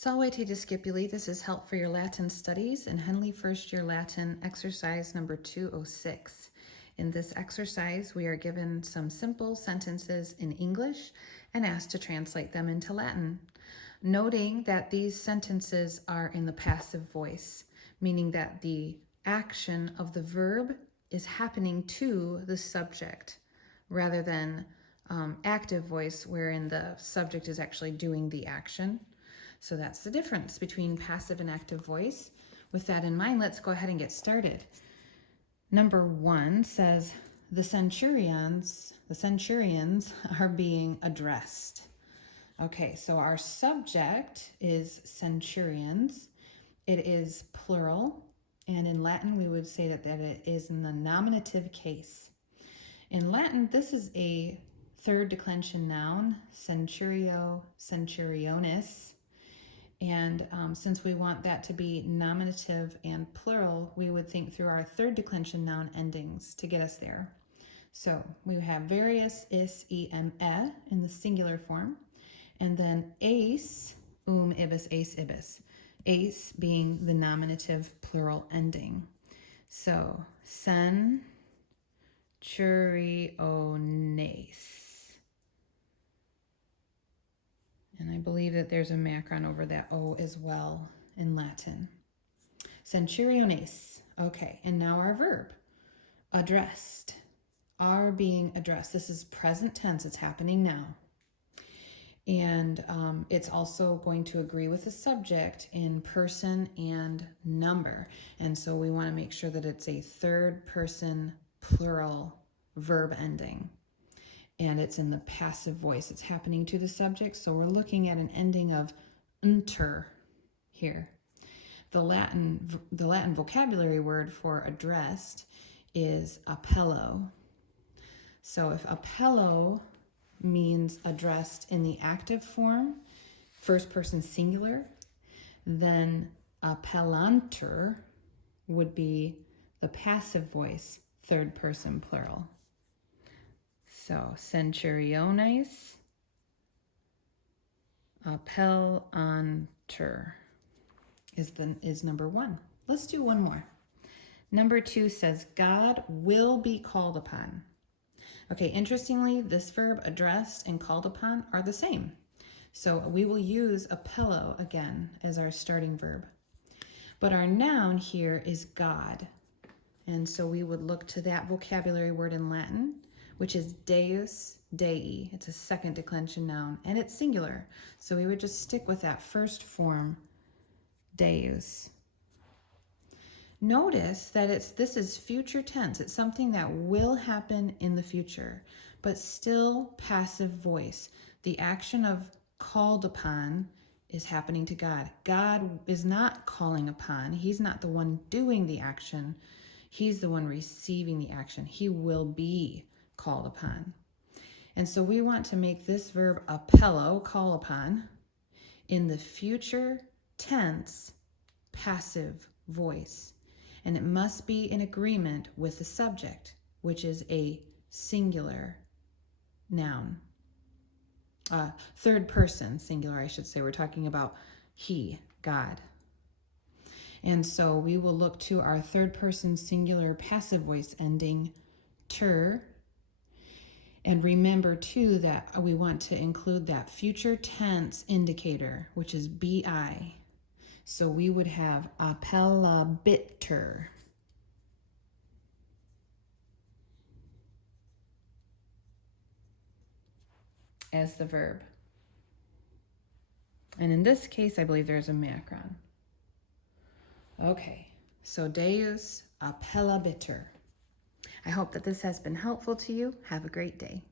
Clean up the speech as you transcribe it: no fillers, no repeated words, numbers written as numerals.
Salve te discipuli, this is Help for Your Latin Studies in Henle First Year Latin, exercise number 206. In this exercise, we are given some simple sentences in English and asked to translate them into Latin. Noting that these sentences are in the passive voice, meaning that the action of the verb is happening to the subject rather than active voice, wherein the subject is actually doing the action. So that's the difference between passive and active voice. With that in mind, let's go ahead and get started. Number 1 says, the centurions are being addressed. Okay, so our subject is centurions. It is plural, and in Latin we would say that it is in the nominative case. In Latin, this is a third declension noun, centurio, centurionis. And since we want that to be nominative and plural, we would think through our third declension noun endings to get us there. So we have various is, em, e in the singular form, and then ace, ibis, ace, ibis. Ace being the nominative plural ending. So centuriones. And I believe that there's a macron over that O as well in Latin. Centuriones. Okay, and now our verb. Addressed. Are being addressed. This is present tense. It's happening now. And it's also going to agree with the subject in person and number. And so we want to make sure that it's a third person plural verb ending. And it's in the passive voice. It's happening to the subject, so we're looking at an ending of unter here. The Latin vocabulary word for addressed is appello. So if appello means addressed in the active form, first person singular, then appellanter would be the passive voice, third person plural. So centuriones, appellanter is number 1. Let's do one more. Number 2 says, God will be called upon. Okay, interestingly, this verb addressed and called upon are the same. So we will use appello again as our starting verb. But our noun here is God. And so we would look to that vocabulary word in Latin, which is deus, dei. It's a second declension noun, and it's singular. So we would just stick with that first form, deus. Notice that this is future tense. It's something that will happen in the future, but still passive voice. The action of called upon is happening to God. God is not calling upon. He's not the one doing the action. He's the one receiving the action. He will be called upon. And so we want to make this verb appello, call upon, in the future tense passive voice. And it must be in agreement with the subject, which is a singular noun. Third person singular, I should say. We're talking about he, God. And so we will look to our third person singular passive voice ending, ter. And remember, too, that we want to include that future tense indicator, which is bi. So we would have appellabiter. As the verb. And in this case, I believe there's a macron. Okay, so deus appellabiter. I hope that this has been helpful to you. Have a great day.